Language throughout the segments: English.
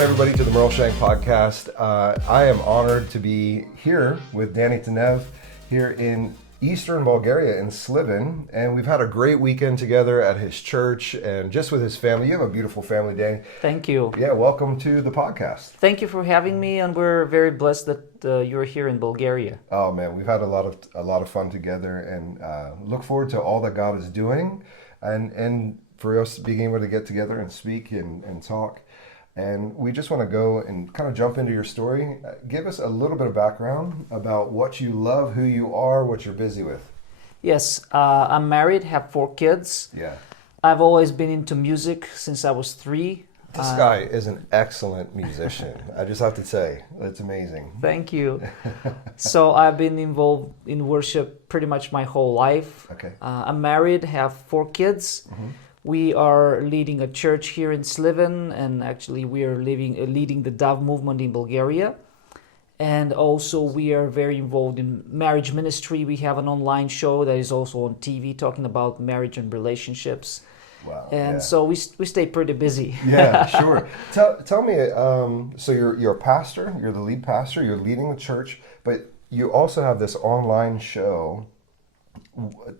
Welcome everybody to the Merle Shenk podcast. I am honored to be here with Tanev here in Eastern Bulgaria in Sliven, and we've had a great weekend together at his church and just with his family. You have a beautiful family, Danny. Thank you. Yeah, welcome to the podcast. Thank you for having me, and we're very blessed that you're here in Bulgaria. Oh man, we've had a lot of fun together, and look forward to all that God is doing, and for us being able to get together and speak and talk. And we just want to go and kind of jump into your story. Give us a little bit of background about what you love, who you are, what you're busy with. Yes, I'm married, have 4 kids. Yeah. I've always been into music since I was 3. This guy is an excellent musician. I just have to say, it's amazing. Thank you. So I've been involved in worship pretty much my whole life. Okay. I'm married, have 4 kids. Mm-hmm. We are leading a church here in Sliven, and actually we are leading the Dove movement in Bulgaria. And also we are very involved in marriage ministry. We have an online show that is also on TV talking about marriage and relationships. Wow. And so we stay pretty busy. Yeah, sure. Tell me, so you're a pastor, you're the lead pastor, you're leading the church, but you also have this online show.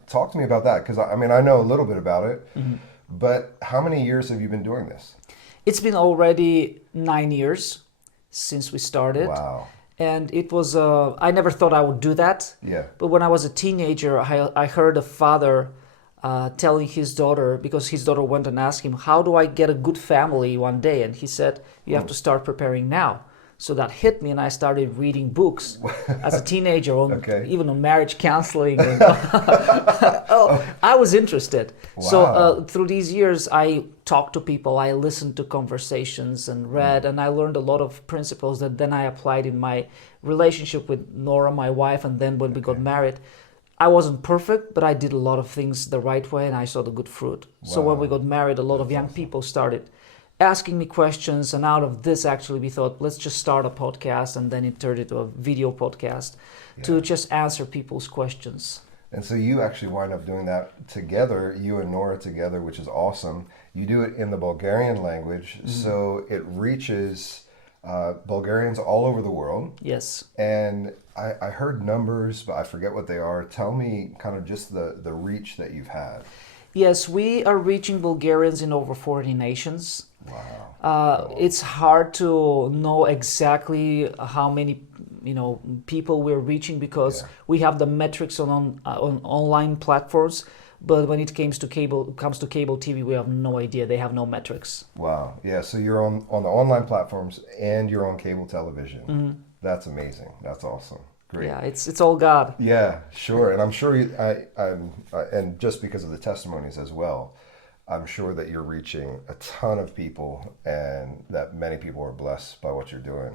Talk to me about that, because I mean, I know a little bit about it, mm-hmm. But how many years have you been doing this? It's been already 9 years since we started. Wow. And it was, I never thought I would do that. Yeah. But when I was a teenager, I heard a father telling his daughter, because his daughter went and asked him, how do I get a good family one day? And he said, you have to start preparing now. So that hit me, and I started reading books as a teenager, even on marriage counseling. And I was interested. Wow. So through these years, I talked to people, I listened to conversations and read, and I learned a lot of principles that then I applied in my relationship with Nora, my wife, and then when we got married. I wasn't perfect, but I did a lot of things the right way, and I saw the good fruit. Wow. So when we got married, a lot of young people started asking me questions, and out of this actually we thought, let's just start a podcast, and then it turned into a video podcast to just answer people's questions. And so you actually wind up doing that together, you and Nora together, which is awesome. You do it in the Bulgarian language, mm-hmm. So it reaches Bulgarians all over the world. Yes. And I heard numbers, but I forget what they are. Tell me kind of just the reach that you've had. Yes, we are reaching Bulgarians in over 40 nations. Wow. It's hard to know exactly how many people we're reaching, because we have the metrics on online platforms, but when it comes to cable TV, we have no idea. They have no metrics. Wow. Yeah, so you're on the online platforms and you're on cable television. Mm-hmm. That's amazing. That's awesome. Great. Yeah, it's all God. Yeah, sure. And I'm sure and just because of the testimonies as well, I'm sure that you're reaching a ton of people, and that many people are blessed by what you're doing.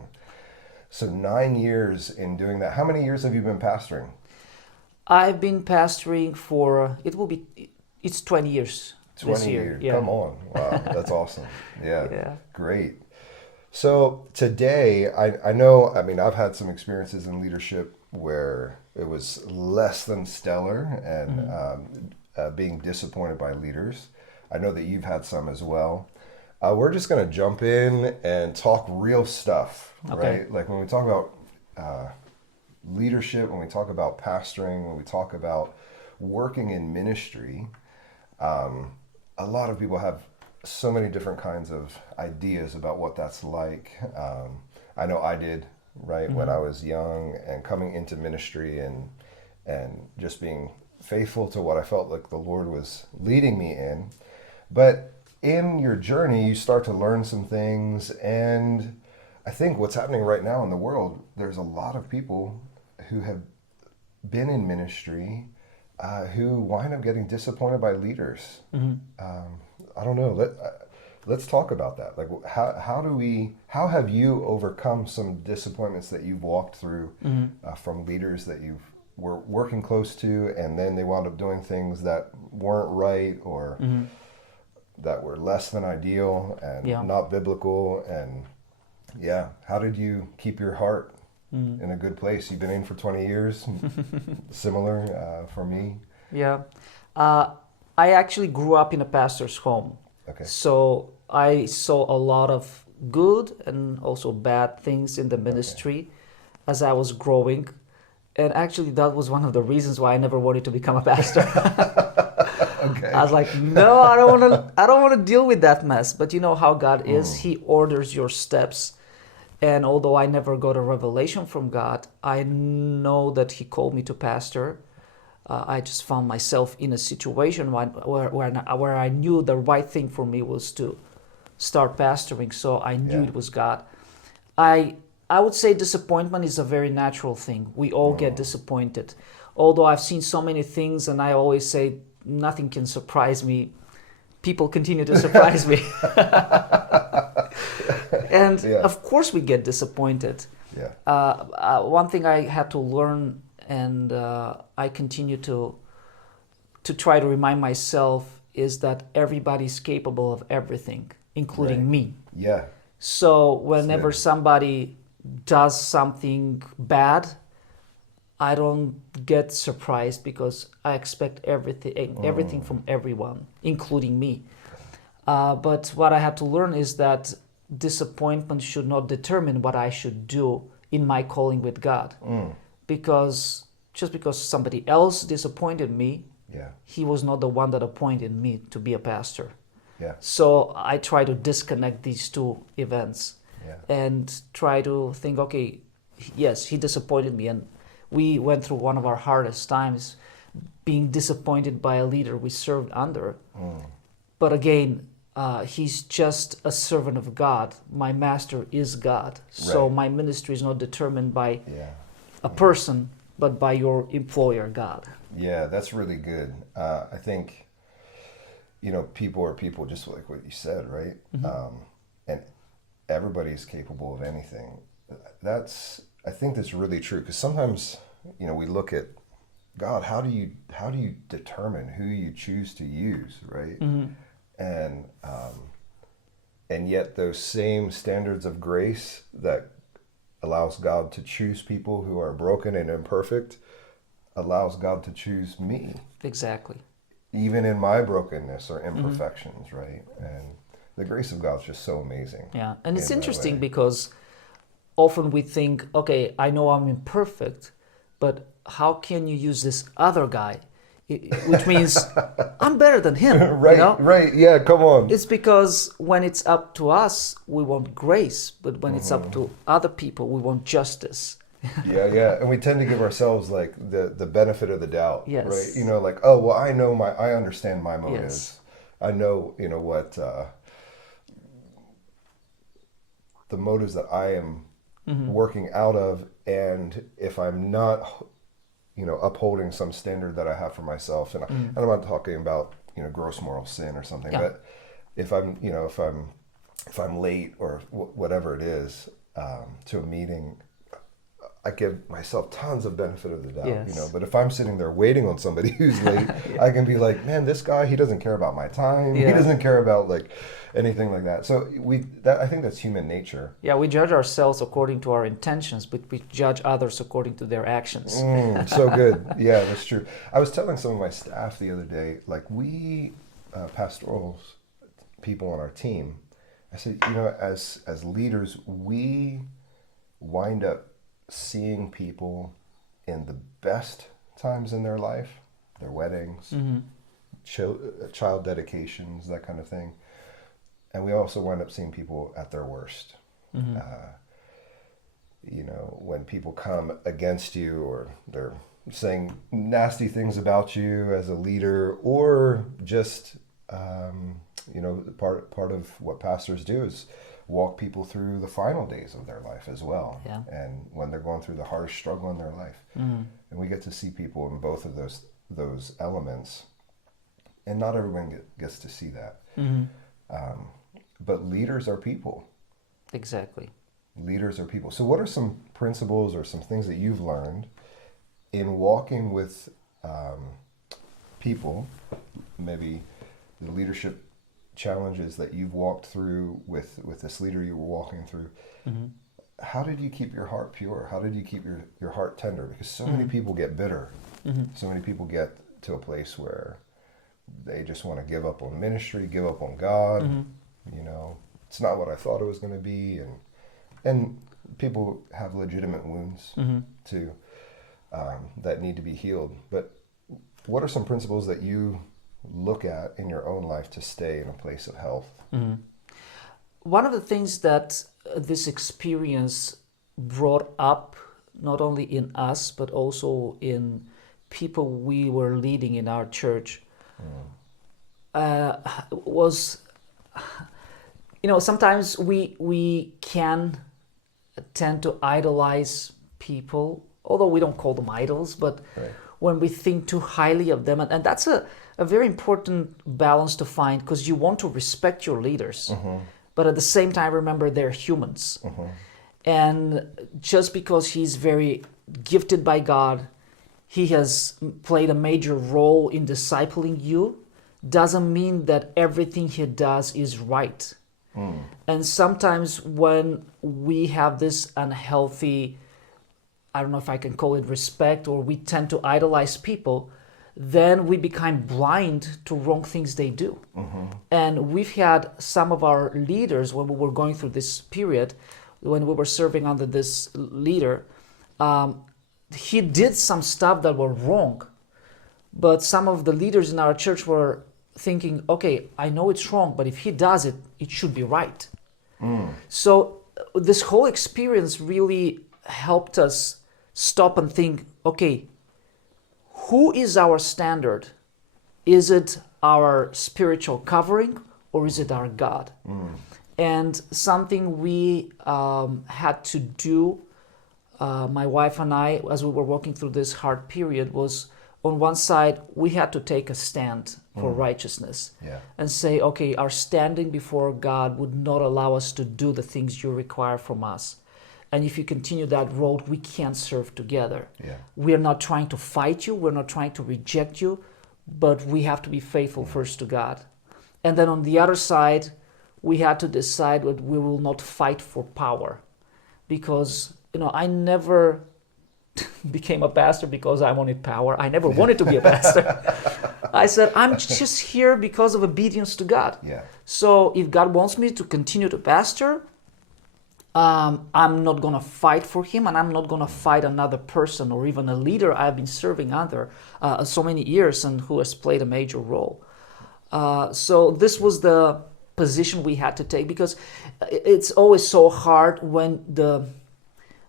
So 9 years in doing that. How many years have you been pastoring? I've been pastoring for, it's 20 years. 20 years. Yeah. Come on. Wow, that's awesome. Yeah. Great. So today, I know, I mean, I've had some experiences in leadership where it was less than stellar, and mm-hmm. Being disappointed by leaders. I know that you've had some as well. We're just going to jump in and talk real stuff, right? Like when we talk about leadership, when we talk about pastoring, when we talk about working in ministry, a lot of people have so many different kinds of ideas about what that's like. I know I did, right, mm-hmm. when I was young and coming into ministry and just being faithful to what I felt like the Lord was leading me in. But in your journey, you start to learn some things, and I think what's happening right now in the world, there's a lot of people who have been in ministry who wind up getting disappointed by leaders. Mm-hmm. I don't know. Let's talk about that. Like, how have you overcome some disappointments that you've walked through mm-hmm. From leaders that you were working close to, and then they wound up doing things that weren't right, or mm-hmm. that were less than ideal and not biblical? And how did you keep your heart in a good place? You've been in for 20 years, similar for me. Yeah. I actually grew up in a pastor's home. Okay. So I saw a lot of good and also bad things in the ministry as I was growing. And actually, that was one of the reasons why I never wanted to become a pastor. I was like, no, I don't want to deal with that mess. But you know how God is. He orders your steps. And although I never got a revelation from God, I know that He called me to pastor. I just found myself in a situation where I knew the right thing for me was to start pastoring. So I knew it was God. I would say disappointment is a very natural thing. We all get disappointed. Although I've seen so many things, and I always say nothing can surprise me, people continue to surprise me. And of course we get disappointed. One thing I had to learn, and I continue to try to remind myself, is that everybody's capable of everything, including me. So whenever somebody does something bad, I don't get surprised because I expect everything from everyone, including me. But what I had to learn is that disappointment should not determine what I should do in my calling with God. Because just because somebody else disappointed me, he was not the one that appointed me to be a pastor. So I try to disconnect these two events and try to think, okay, yes, he disappointed me. And we went through one of our hardest times, being disappointed by a leader we served under. But again, he's just a servant of God. My master is God. So my ministry is not determined by a person, but by your employer, God. Yeah, that's really good. I think, people are people, just like what you said, right? And everybody's capable of anything. I think that's really true, because sometimes, we look at God. How do you determine who you choose to use, right? And yet those same standards of grace that allows God to choose people who are broken and imperfect allows God to choose me. Exactly. Even in my brokenness or imperfections, right? And the grace of God is just so amazing. Yeah, and it's interesting because often we think, okay, I know I'm imperfect, but how can you use this other guy? Which means I'm better than him. Right, yeah, come on. It's because when it's up to us, we want grace, but when it's up to other people, we want justice. Yeah, and we tend to give ourselves like the benefit of the doubt, right? Like, oh, well, I understand my motives. I know, what the motives that I am working out of, and if I'm not upholding some standard that I have for myself, and I'm not talking about gross moral sin or something, but if I'm late or whatever it is to a meeting, I give myself tons of benefit of the doubt, But if I'm sitting there waiting on somebody who's late, I can be like, man, this guy, he doesn't care about my time. He doesn't care about like anything like that. So I think that's human nature. Yeah, we judge ourselves according to our intentions, but we judge others according to their actions. So good. Yeah, that's true. I was telling some of my staff the other day, like we pastoral people on our team, I said, as leaders, we wind up seeing people in the best times in their life, their weddings, child dedications, that kind of thing. And we also wind up seeing people at their worst. When people come against you, or they're saying nasty things about you as a leader, or just, part of what pastors do is walk people through the final days of their life as well. And when they're going through the hardest struggle in their life. And we get to see people in both of those elements. And not everyone gets to see that. But leaders are people. Exactly. Leaders are people. So what are some principles or some things that you've learned in walking with people, maybe the leadership challenges that you've walked through with this leader you were walking through? How did you keep your heart pure? How did you keep your heart tender? Because so many people get bitter. So many people get to a place where they just want to give up on ministry, give up on God, it's not what I thought it was going to be, and people have legitimate wounds too that need to be healed. But what are some principles that you look at in your own life to stay in a place of health? One of the things that this experience brought up, not only in us, but also in people we were leading in our church, was, sometimes we can tend to idolize people, although we don't call them idols, but when we think too highly of them. And that's a very important balance to find, because you want to respect your leaders, but at the same time, remember they're humans. And just because he's very gifted by God, he has played a major role in discipling you, doesn't mean that everything he does is right. And sometimes when we have this unhealthy, I don't know if I can call it respect, or we tend to idolize people, then we become blind to wrong things they do. And we've had some of our leaders, when we were going through this period, when we were serving under this leader, he did some stuff that were wrong. But some of the leaders in our church were thinking, okay, I know it's wrong, but if he does it, it should be right. So this whole experience really helped us stop and think, okay, who is our standard? Is it our spiritual covering, or is it our God? And something we had to do, my wife and I, as we were walking through this hard period, was on one side, we had to take a stand for righteousness and say, okay, our standing before God would not allow us to do the things you require from us. And if you continue that road, we can't serve together. We are not trying to fight you. We're not trying to reject you, but we have to be faithful first to God. And then on the other side, we had to decide that we will not fight for power, because, I never became a pastor because I wanted power. I never wanted to be a pastor. I said, I'm just here because of obedience to God. So if God wants me to continue to pastor, I'm not going to fight for him, and I'm not going to fight another person or even a leader I've been serving under so many years and who has played a major role. So this was the position we had to take, because it's always so hard when the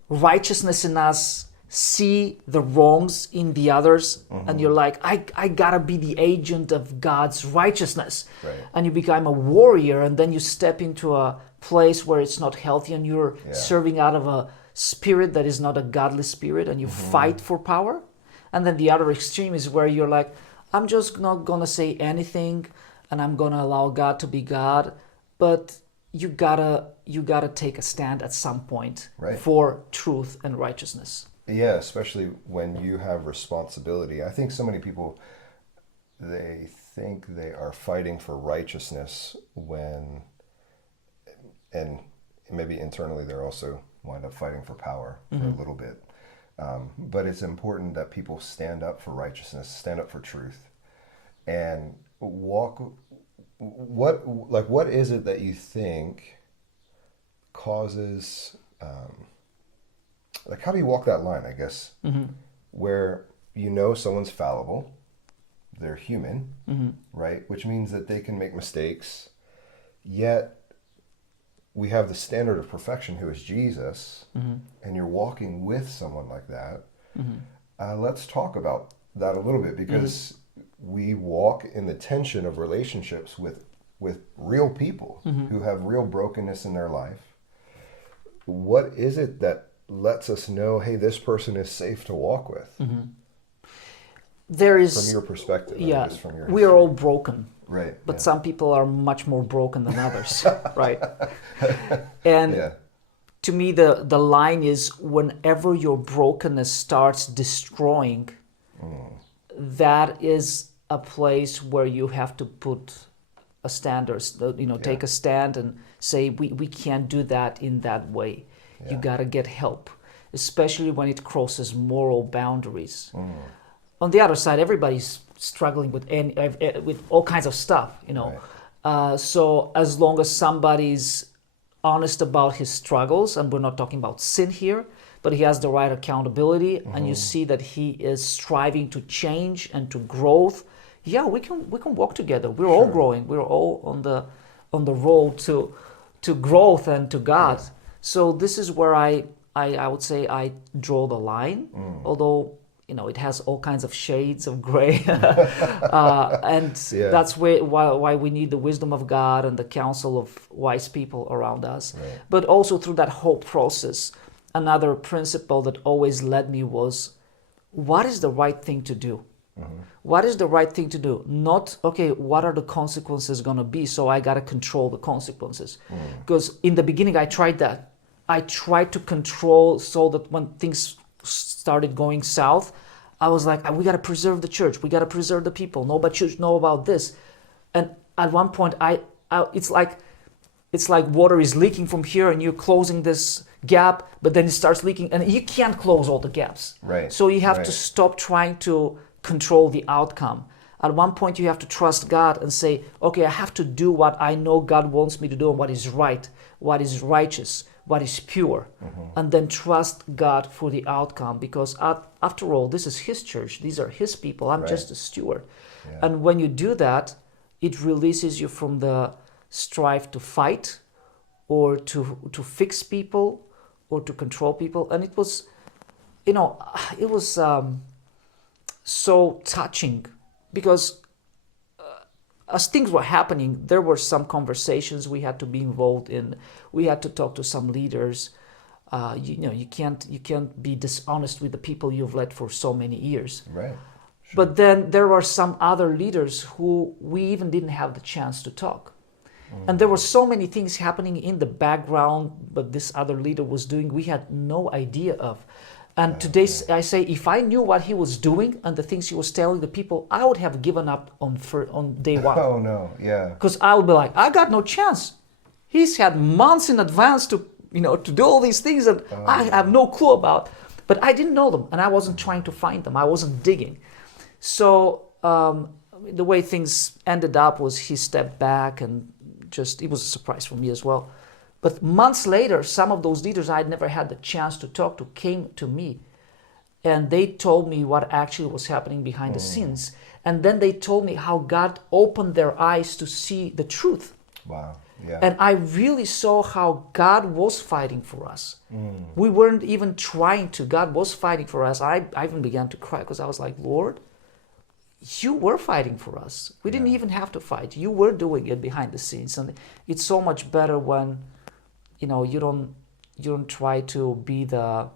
righteousness in us see the wrongs in the others, and you're like, I gotta be the agent of God's righteousness. And you become a warrior, and then you step into a place where it's not healthy, and you're serving out of a spirit that is not a godly spirit, and you fight for power. And then the other extreme is where you're like, I'm just not gonna say anything, and I'm gonna allow God to be God. But you gotta take a stand at some point for truth and righteousness. Yeah, especially when you have responsibility. I think so many people, they think they are fighting for righteousness when, and maybe internally they're also wind up fighting for power for a little bit. But it's important that people stand up for righteousness, stand up for truth, and walk. What is it that you think causes? How do you walk that line, I guess, where someone's fallible, they're human, right? Which means that they can make mistakes, yet we have the standard of perfection, who is Jesus, and you're walking with someone like that. Let's talk about that a little bit, because we walk in the tension of relationships with real people who have real brokenness in their life. What is it that lets us know, hey, this person is safe to walk with? There is, from your perspective, from your we are all broken, right? But some people are much more broken than others, right? And to me, the line is, whenever your brokenness starts destroying, that is a place where you have to put a standard, take a stand and say, we can't do that in that way. You got to get help, especially when it crosses moral boundaries. On the other side, everybody's struggling with all kinds of stuff, So as long as somebody's honest about his struggles, and we're not talking about sin here, but he has the right accountability, and you see that he is striving to change and to growth, yeah, we can walk together. We're all growing. We're all on the road to growth and to God. Yeah. So this is where I would say I draw the line, although it has all kinds of shades of gray, and that's why we need the wisdom of God and the counsel of wise people around us. Right. But also through that whole process, another principle that always led me was, what is the right thing to do? Mm-hmm. What is the right thing to do? Not, okay, what are the consequences going to be? So I got to control the consequences. Because in the beginning, I tried that. I tried to control so that when things started going south, I was like, we got to preserve the church. We got to preserve the people. Nobody should know about this. And at one point, it's like water is leaking from here and you're closing this gap, but then it starts leaking and you can't close all the gaps. Right. So you have to stop trying to control the outcome. At one point, you have to trust God and say, okay, I have to do what I know God wants me to do and what is right, what is righteous, what is pure, and then trust God for the outcome, because after all, this is His church. These are His people. I'm just a steward. Yeah. And when you do that, it releases you from the strive to fight or to fix people or to control people. And it was, so touching, because as things were happening, there were some conversations we had to be involved in. We had to talk to some leaders. You can't be dishonest with the people you've led for so many years. Right. Sure. But then there were some other leaders who we even didn't have the chance to talk. And there were so many things happening in the background, but this other leader was doing, we had no idea of. And today I say, if I knew what he was doing and the things he was telling the people, I would have given up on day one. Oh no, yeah. Because I would be like, I got no chance. He's had months in advance to do all these things that I have no clue about. But I didn't know them, and I wasn't trying to find them. I wasn't digging. So the way things ended up was he stepped back, and it was a surprise for me as well. But months later, some of those leaders I had never had the chance to talk to came to me, and they told me what actually was happening behind the scenes. And then they told me how God opened their eyes to see the truth. Wow. Yeah. And I really saw how God was fighting for us. We weren't even trying to. God was fighting for us. I even began to cry because I was like, Lord, you were fighting for us. We didn't even have to fight. You were doing it behind the scenes. And it's so much better when you don't try to be the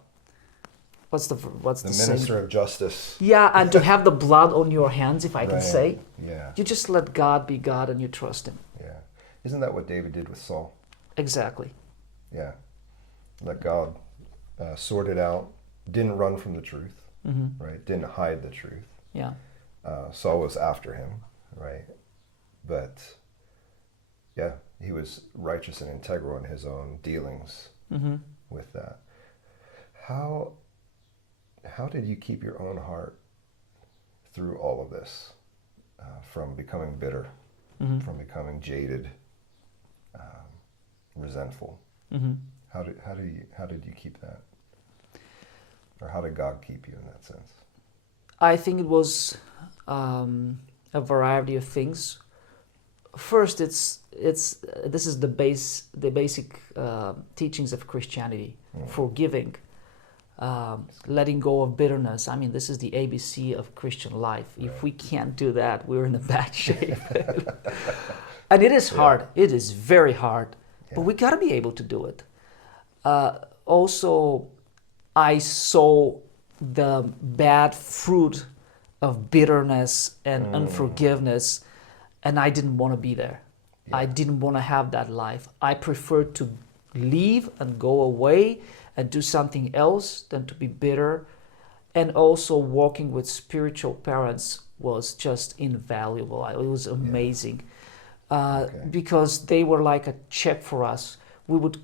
minister of justice. Yeah, and to have the blood on your hands, if I can say. Yeah. You just let God be God and you trust Him. Yeah. Isn't that what David did with Saul? Exactly. Yeah. Let God sort it out. Didn't run from the truth, right? Didn't hide the truth. Yeah. Saul was after him, right? But yeah, he was righteous and integral in his own dealings with that. How did you keep your own heart through all of this, from becoming bitter, from becoming jaded, resentful? How did you keep that, or how did God keep you in that sense? I think it was a variety of things. First, this is the basic teachings of Christianity: forgiving, letting go of bitterness. I mean, this is the ABC of Christian life. Right. If we can't do that, we're in a bad shape. And it is hard. It is very hard. But we got to be able to do it. Also, I saw the bad fruit of bitterness and unforgiveness, and I didn't want to be there. Yeah. I didn't want to have that life. I preferred to leave and go away and do something else than to be bitter. And also walking with spiritual parents was just invaluable. It was amazing. Because they were like a check for us. We would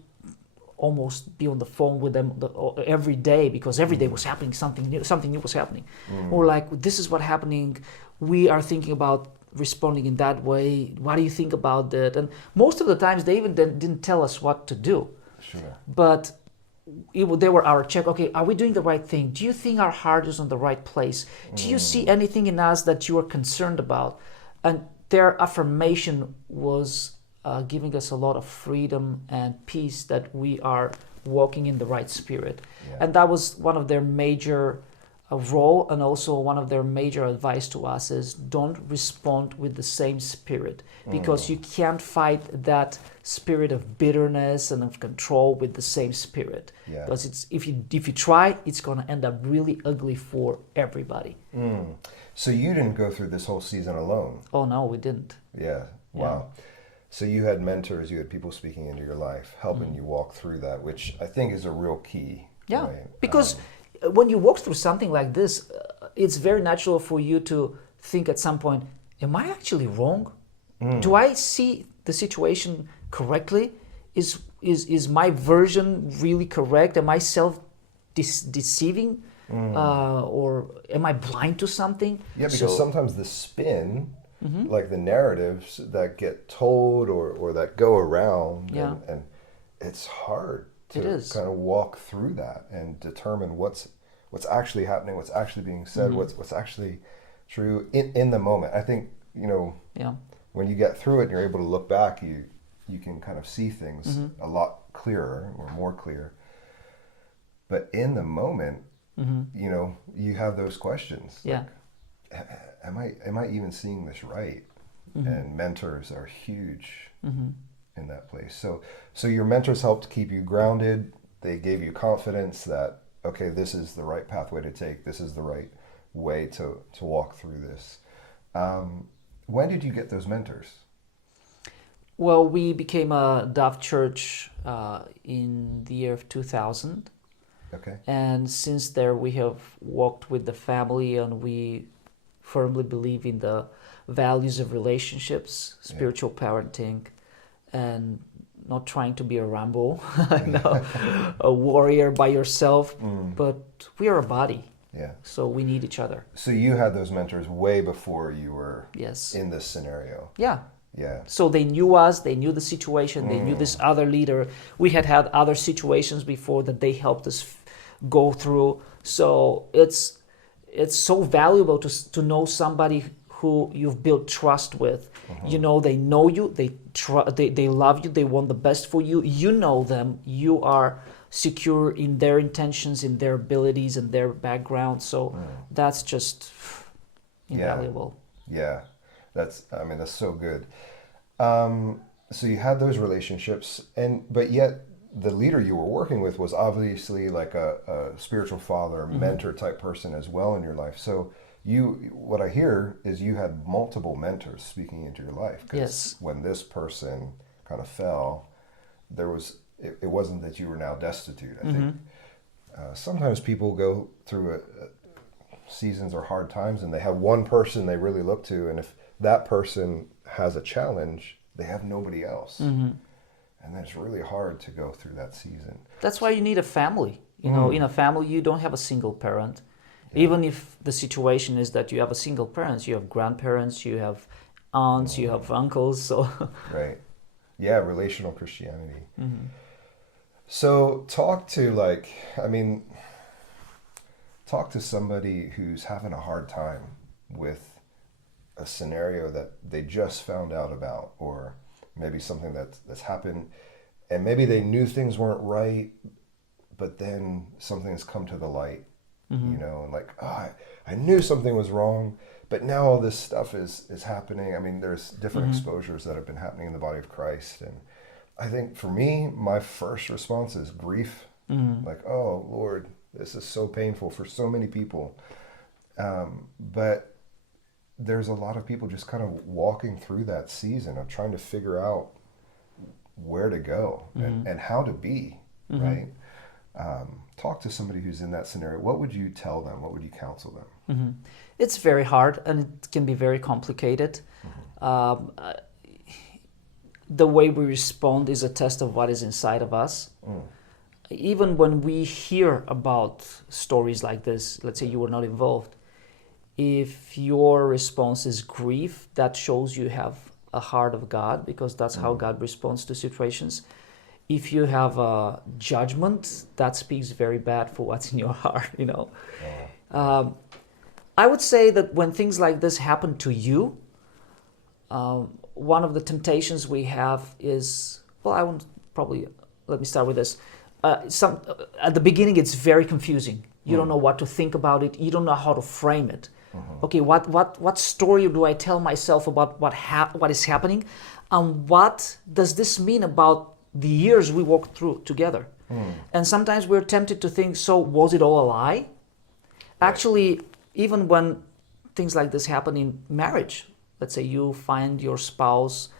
almost be on the phone with them every day, because every day was happening something new was happening. Or like, this is what's happening. We are thinking about responding in that way. What do you think about that? And most of the times they even didn't tell us what to do. Sure. But they were our check. Okay, are we doing the right thing? Do you think our heart is on the right place? Do you see anything in us that you are concerned about? And their affirmation was giving us a lot of freedom and peace that we are walking in the right spirit. Yeah. And that was one of their major role, and also one of their major advice to us is don't respond with the same spirit, because you can't fight that spirit of bitterness and of control with the same spirit. Yeah. Because if you try, it's going to end up really ugly for everybody. So you didn't go through this whole season alone. Oh no, we didn't. Yeah. Wow. So you had mentors, you had people speaking into your life, helping you walk through that, which I think is a real key. Yeah. Right? Because when you walk through something like this, it's very natural for you to think at some point, am I actually wrong? Do I see the situation correctly? Is my version really correct? Am I self-deceiving? Or am I blind to something? Yeah, because sometimes the spin, like the narratives that get told or that go around, and it's hard to kind of walk through that and determine what's actually happening, what's actually being said, what's actually true in the moment. I think, when you get through it and you're able to look back, you can kind of see things a lot clearer or more clear. But in the moment, you have those questions. Yeah. Like, am I even seeing this right? And mentors are huge in that place. So your mentors helped keep you grounded. They gave you confidence that, okay, this is the right pathway to take. This is the right way to walk through this. When did you get those mentors? Well, we became a Dove Church in the year of 2000. Okay. And since there we have walked with the family, and we firmly believe in the values of relationships, spiritual parenting, and not trying to be a Rambo, a warrior by yourself, but we are a body. Yeah. So we need each other. So you had those mentors way before you were Yes. in this scenario. Yeah. Yeah. So they knew us, they knew the situation, they knew this other leader. We had other situations before that they helped us go through. So it's so valuable to know somebody who you've built trust with. They know you, they love you, they want the best for you. You know them, you are secure in their intentions, in their abilities, and their background. So that's just invaluable. Yeah. That's so good. So you had those relationships, but yet the leader you were working with was obviously like a spiritual father, mentor type person as well in your life. So what I hear is you had multiple mentors speaking into your life. Yes. When this person kind of fell, it wasn't that you were now destitute. I think sometimes people go through seasons or hard times, and they have one person they really look to, and if that person has a challenge, they have nobody else. And then it's really hard to go through that season. That's why you need a family. In a family, you don't have a single parent. Yeah. Even if the situation is that you have a single parent, you have grandparents, you have aunts, you have uncles. So right. Yeah, relational Christianity. So talk to somebody who's having a hard time with a scenario that they just found out about, or maybe something that's happened, and maybe they knew things weren't right, but then something has come to the light, and like, I knew something was wrong, but now all this stuff is happening. I mean, there's different exposures that have been happening in the body of Christ, and I think for me, my first response is grief. Like, oh Lord, this is so painful for so many people. But there's a lot of people just kind of walking through that season of trying to figure out where to go and how to be, right? Talk to somebody who's in that scenario. What would you tell them? What would you counsel them? It's very hard, and it can be very complicated. The way we respond is a test of what is inside of us. Even when we hear about stories like this, let's say you were not involved, If your response is grief, that shows you have a heart of God, because that's how God responds to situations. If you have a judgment, that speaks very bad for what's in your heart, you know. I would say that when things like this happen to you, one of the temptations we have is, well, I won't probably, let me start with this. At the beginning, it's very confusing. You don't know what to think about it. You don't know how to frame it. Okay, what story do I tell myself about what is happening? And what does this mean about the years we walked through together? And sometimes we're tempted to think, so was it all a lie? Actually, even when things like this happen in marriage, let's say you find your spouse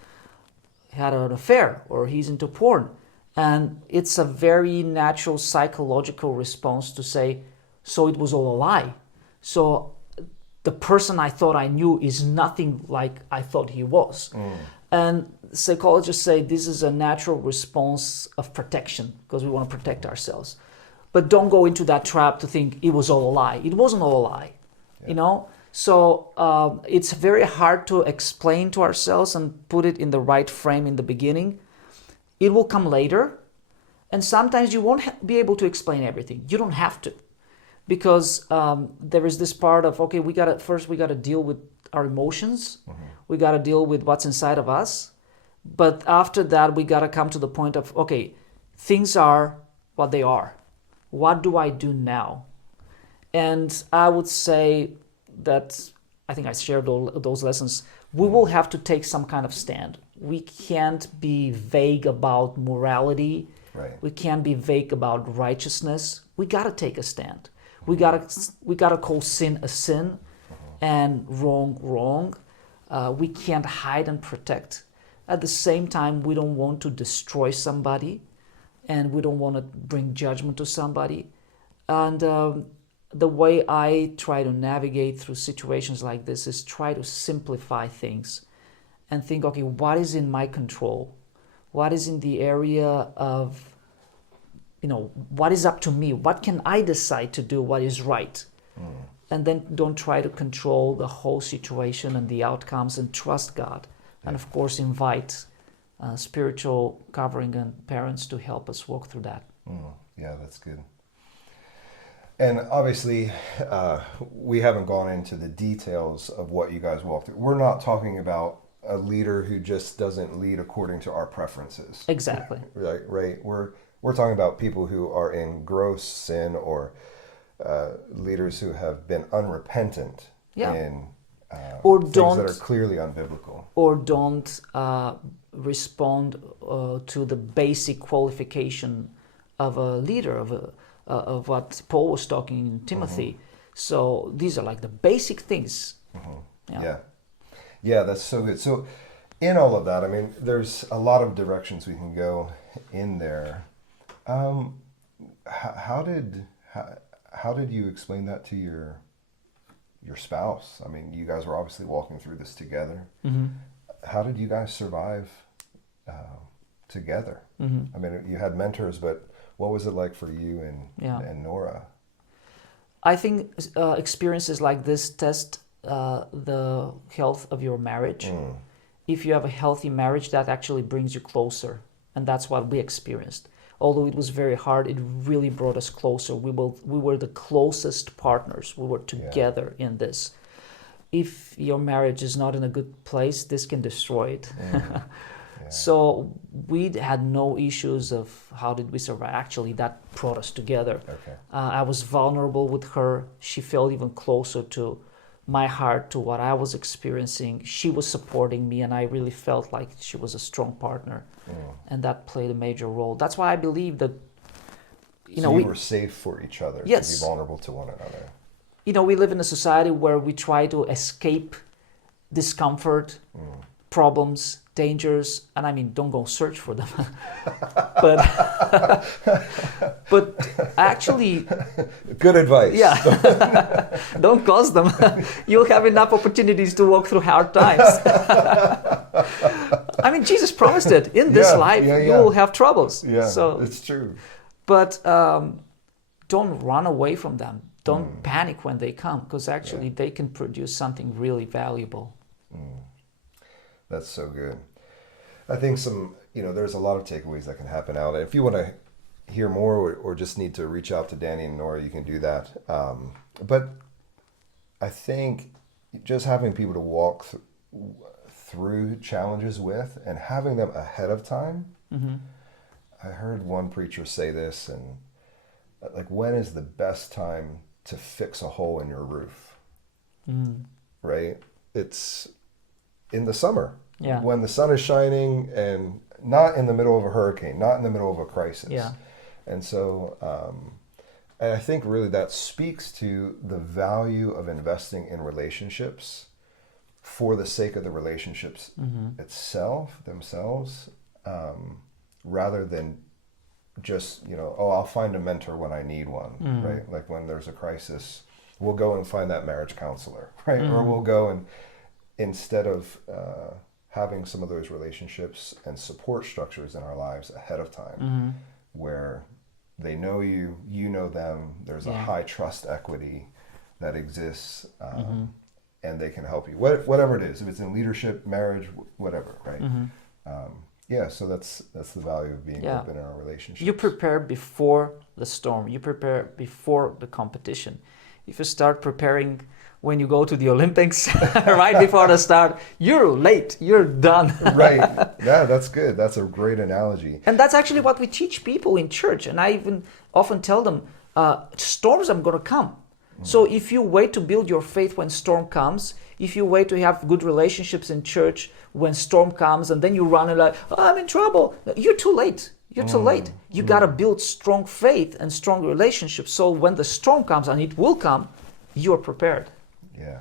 had an affair or he's into porn, and it's a very natural psychological response to say, so it was all a lie. So the person I thought I knew is nothing like I thought he was. And psychologists say this is a natural response of protection, because we want to protect ourselves. But don't go into that trap to think it was all a lie. It wasn't all a lie, you know? So it's very hard to explain to ourselves and put it in the right frame in the beginning. It will come later. And sometimes you won't be able to explain everything. You don't have to. Because there is this part of, okay, we got to deal with our emotions. We got to deal with what's inside of us. But after that, we got to come to the point of, okay, things are what they are. What do I do now? And I would say that, I think I shared all those lessons. We will have to take some kind of stand. We can't be vague about morality. Right. We can't be vague about righteousness. We got to take a stand. We gotta call sin a sin, and wrong. We can't hide and protect. At the same time, we don't want to destroy somebody, and we don't want to bring judgment to somebody. And the way I try to navigate through situations like this is try to simplify things and think, okay, what is in my control? What is in the area of, what is up to me? What can I decide to do what is right? And then don't try to control the whole situation and the outcomes, and trust God. And of course, invite spiritual covering and parents to help us walk through that. Yeah, that's good. And obviously, we haven't gone into the details of what you guys walked through. We're not talking about a leader who just doesn't lead according to our preferences. Exactly. Right. We're talking about people who are in gross sin, or leaders who have been unrepentant in or things don't, that are clearly unbiblical. Or don't respond to the basic qualification of a leader, of what Paul was talking in Timothy. So these are like the basic things. Yeah, that's so good. So in all of that, I mean, there's a lot of directions we can go in there. How did you explain that to your spouse? I mean, you guys were obviously walking through this together. How did you guys survive together? I mean, you had mentors, but what was it like for you and Nora? I think experiences like this test the health of your marriage. If you have a healthy marriage, that actually brings you closer, and that's what we experienced. Although it was very hard, it really brought us closer. We were the closest partners. We were together in this. If your marriage is not in a good place, this can destroy it. So we had no issues of how did we survive. Actually, that brought us together. I was vulnerable with her. She felt even closer to my heart, to what I was experiencing. She was supporting me, and I really felt like she was a strong partner. And that played a major role. That's why I believe that, so we were safe for each other, to be vulnerable to one another. We live in a society where we try to escape discomfort, problems, dangers, and I mean, don't go search for them. but actually, good advice. Yeah, don't cause them. You'll have enough opportunities to walk through hard times. I mean, Jesus promised it. In this life, you will have troubles. Yeah, so it's true. But don't run away from them. Don't panic when they come, because actually they can produce something really valuable. That's so good. I think there's a lot of takeaways that can happen out. If you want to hear more or just need to reach out to Danny and Nora, you can do that. But I think just having people to walk through challenges with and having them ahead of time. I heard one preacher say this, and like, when is the best time to fix a hole in your roof? Right? It's in the summer, when the sun is shining, and not in the middle of a hurricane, not in the middle of a crisis. And so and I think really that speaks to the value of investing in relationships for the sake of the relationships themselves, rather than just, I'll find a mentor when I need one, right? Like when there's a crisis, we'll go and find that marriage counselor, right? Or we'll go and, instead of having some of those relationships and support structures in our lives ahead of time, where they know you, you know them, there's a high trust equity that exists, and they can help you, whatever it is, if it's in leadership, marriage, whatever, right? So that's the value of being open in our relationships. You prepare before the storm. You prepare before the competition. If you start preparing when you go to the Olympics right before the start, you're late. You're done. Right. Yeah, that's good. That's a great analogy. And that's actually what we teach people in church. And I even often tell them, storms are going to come. So if you wait to build your faith when storm comes, if you wait to have good relationships in church when storm comes, and then you run and like, I'm in trouble, you're too late. You're too late. You got to build strong faith and strong relationships. So when the storm comes, and it will come, you're prepared. Yeah.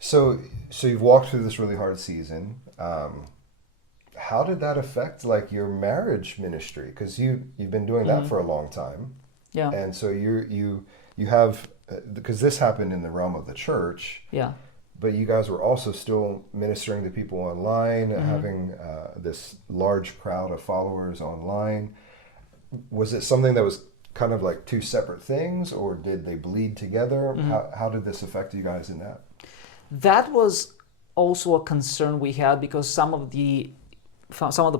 So you've walked through this really hard season. How did that affect like your marriage ministry? Because you've been doing that for a long time. Yeah. And so you have, because this happened in the realm of the church. Yeah. But you guys were also still ministering to people online, having this large crowd of followers online. Was it something that was kind of like two separate things, or did they bleed together? How did this affect you guys in that? That was also a concern we had, because some of the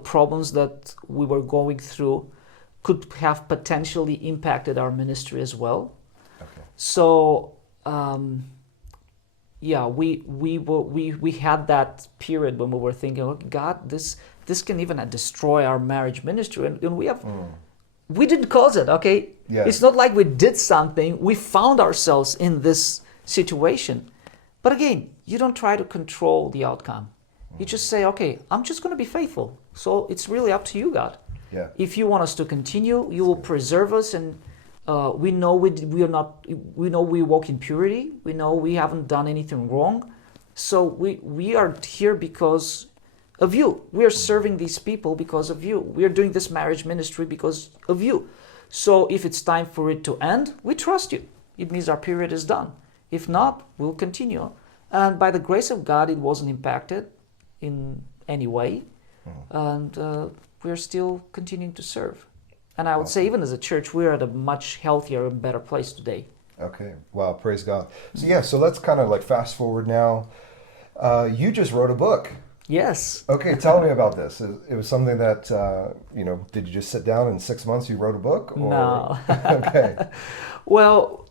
problems that we were going through could have potentially impacted our ministry as well. Okay. So we had that period when we were thinking, oh God, this can even destroy our marriage ministry, and we have. We didn't cause it, okay? Yeah. It's not like we did something. We found ourselves in this situation. But again, you don't try to control the outcome. You just say, okay, I'm just going to be faithful. So it's really up to you, God. Yeah. If you want us to continue, you will preserve us, and we know we know we walk in purity. We know we haven't done anything wrong. So we are here because of you. We are serving these people because of you. We are doing this marriage ministry because of you. So if it's time for it to end, we trust you. It means our period is done. If not, we'll continue. And by the grace of God, it wasn't impacted in any way. And we're still continuing to serve. And I would say, even as a church, we're at a much healthier and better place today. Okay. Wow. Praise God. So let's kind of like fast forward now. You just wrote a book. Yes. Okay, tell me about this. It was something that, did you just sit down in 6 months you wrote a book? Or? No. Okay. Well,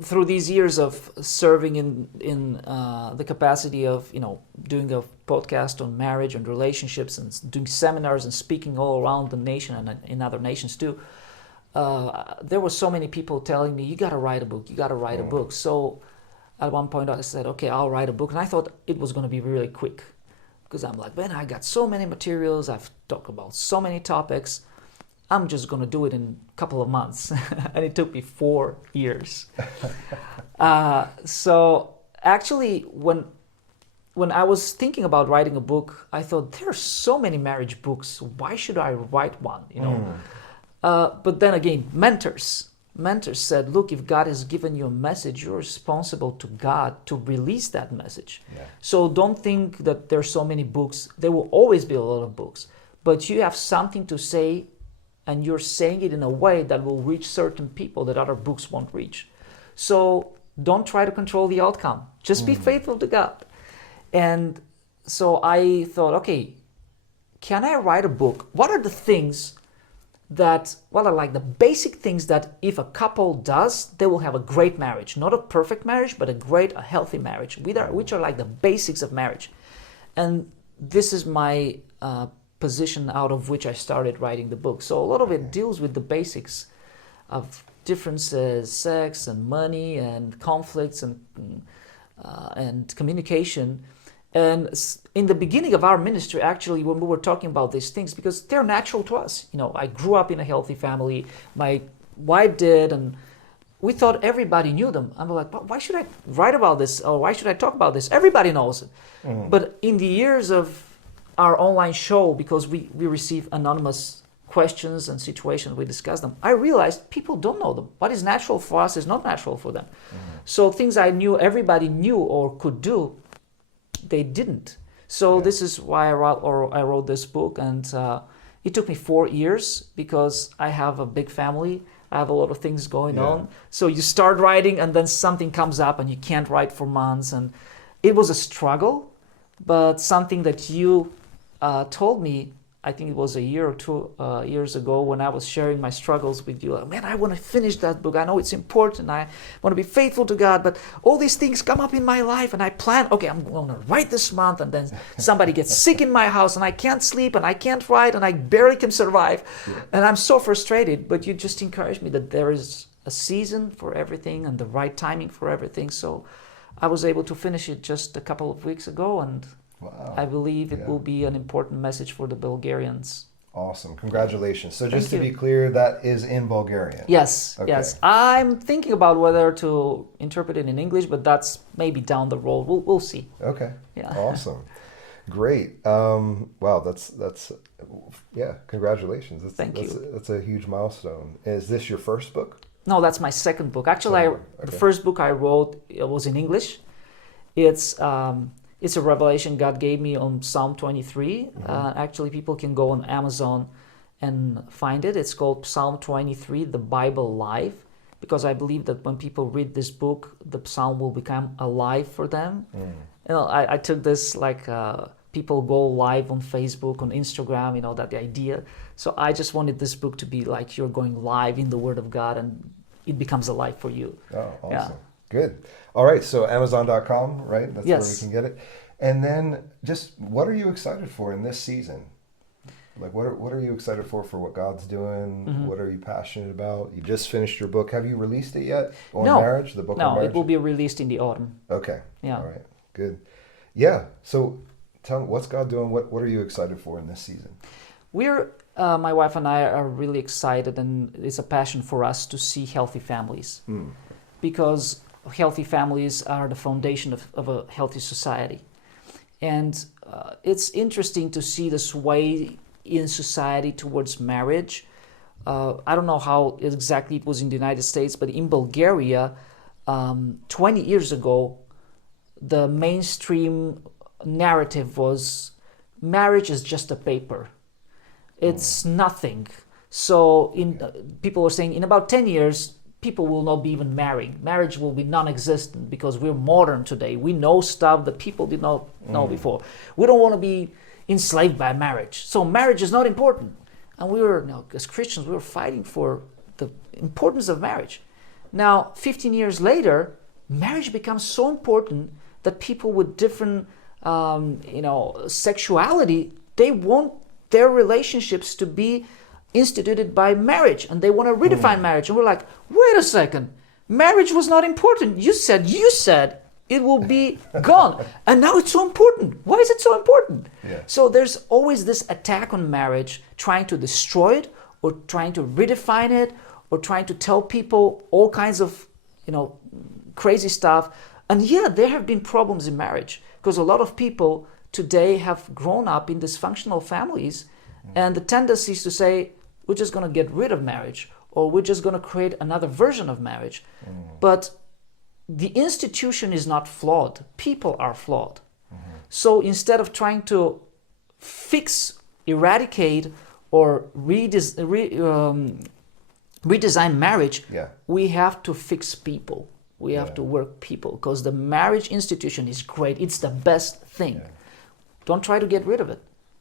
through these years of serving in the capacity of, doing a podcast on marriage and relationships, and doing seminars and speaking all around the nation and in other nations too, there were so many people telling me, you got to write a book, you got to write a book. So at one point I said, okay, I'll write a book. And I thought it was going to be really quick. Because I'm like, man, I got so many materials. I've talked about so many topics. I'm just going to do it in a couple of months. And it took me 4 years. So actually, when I was thinking about writing a book, I thought, there are so many marriage books. Why should I write one? But then again, mentors said, look, if God has given you a message, you're responsible to God to release that message. Yeah. So don't think that there's so many books. There will always be a lot of books, but you have something to say, and you're saying it in a way that will reach certain people that other books won't reach. So don't try to control the outcome. Just be faithful to God. And so I thought, okay, can I write a book? What are the things what are like the basic things that if a couple does, they will have a great marriage. Not a perfect marriage, but a healthy marriage, which are like the basics of marriage. And this is my position out of which I started writing the book. So a lot of it deals with the basics of differences, sex and money and conflicts and communication. And in the beginning of our ministry, actually, when we were talking about these things, because they're natural to us. I grew up in a healthy family. My wife did, and we thought everybody knew them. I'm like, why should I write about this? Or why should I talk about this? Everybody knows it. But in the years of our online show, because we receive anonymous questions and situations, we discuss them, I realized people don't know them. What is natural for us is not natural for them. So things I knew everybody knew or could do, they didn't. So this is why I wrote this book, and it took me 4 years because I have a big family. I have a lot of things going on. So you start writing and then something comes up and you can't write for months. And it was a struggle, but something that you told me, I think it was a year or 2 years ago when I was sharing my struggles with you. Man, I want to finish that book. I know it's important. I want to be faithful to God, but all these things come up in my life and I plan, okay, I'm going to write this month, and then somebody gets sick in my house and I can't sleep and I can't write and I barely can survive. And I'm so frustrated, but you just encouraged me that there is a season for everything and the right timing for everything. So I was able to finish it just a couple of weeks ago, and I believe it will be an important message for the Bulgarians. Awesome. Congratulations. So just to be clear, that is in Bulgarian? Yes. Okay. Yes. I'm thinking about whether to interpret it in English, but that's maybe down the road. We'll see. Okay. Yeah. Awesome. Great. Wow. That's congratulations. Thank you. That's a huge milestone. Is this your first book? No, that's my second book. Actually, the first book I wrote, it was in English. It's a revelation God gave me on Psalm 23. Actually, people can go on Amazon and find it. It's called Psalm 23, the Bible Live, because I believe that when people read this book, the psalm will become alive for them. I took this like people go live on Facebook, on Instagram, that idea. So I just wanted this book to be like you're going live in the Word of God and it becomes alive for you. Oh, awesome. Yeah. Good. All right. So Amazon.com, right? That's where we can get it. And then just what are you excited for in this season? Like what are you excited for what God's doing? What are you passionate about? You just finished your book. Have you released it yet? On marriage, the book on marriage? No, it will be released in the autumn. Okay. Yeah. All right. Good. Yeah. So tell me, what's God doing? What are you excited for in this season? My wife and I are really excited, and it's a passion for us to see healthy families. Because healthy families are the foundation of a healthy society. And it's interesting to see this way in society towards marriage. I don't know how exactly it was in the United States, but in Bulgaria, 20 years ago, the mainstream narrative was marriage is just a paper. It's nothing. So people were saying in about 10 years, people will not be even marrying. Marriage will be non-existent because we're modern today. We know stuff that people did not know before. We don't want to be enslaved by marriage. So marriage is not important. And as Christians, we were fighting for the importance of marriage. Now, 15 years later, marriage becomes so important that people with different, sexuality, they want their relationships to be instituted by marriage, and they want to redefine marriage. And we're like, wait a second, marriage was not important. You said it will be gone, and now it's so important. Why is it so important? So there's always this attack on marriage, trying to destroy it or trying to redefine it or trying to tell people all kinds of crazy stuff. And there have been problems in marriage because a lot of people today have grown up in dysfunctional families, and the tendency is to say, we're just going to get rid of marriage, or we're just going to create another version of marriage. But the institution is not flawed. People are flawed. So instead of trying to fix, eradicate, or redesign marriage, we have to fix people. We have to work people, because the marriage institution is great. It's the best thing. Yeah. Don't try to get rid of it.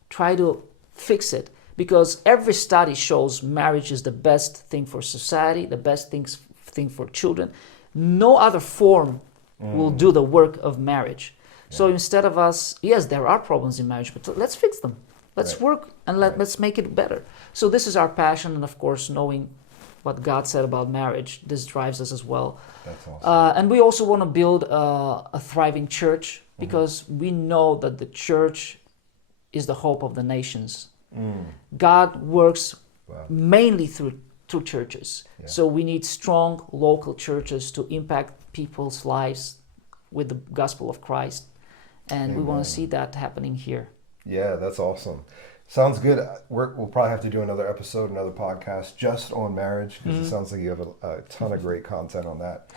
Try to fix it, because every study shows marriage is the best thing for society, the best thing for children. No other form will do the work of marriage. Yeah. So instead of us, yes, there are problems in marriage, but let's fix them. Let's work and let's make it better. So this is our passion, and of course, knowing what God said about marriage, this drives us as well. That's awesome. And we also want to build a thriving church, because we know that the church is the hope of the nations. God works mainly through churches. Yeah. So we need strong local churches to impact people's lives with the gospel of Christ. And we want to see that happening here. Yeah, that's awesome. Sounds good. We'll probably have to do another episode, another podcast just on marriage, because it sounds like you have a ton of great content on that.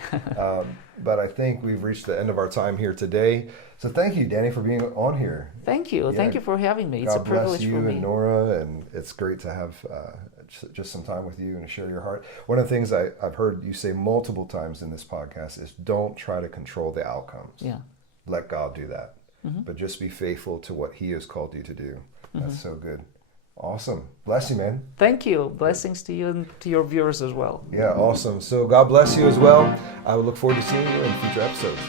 But I think we've reached the end of our time here today. So thank you, Danny, for being on here. Thank you. Yeah. Thank you for having me. It's a privilege for me. God bless you and Nora, and it's great to have just some time with you and to share your heart. One of the things I've heard you say multiple times in this podcast is don't try to control the outcomes. Yeah. Let God do that. But just be faithful to what He has called you to do. That's so good. Awesome. Bless you, man. Thank you. Blessings to you and to your viewers as well. Yeah, awesome. So God bless you as well. I will look forward to seeing you in future episodes.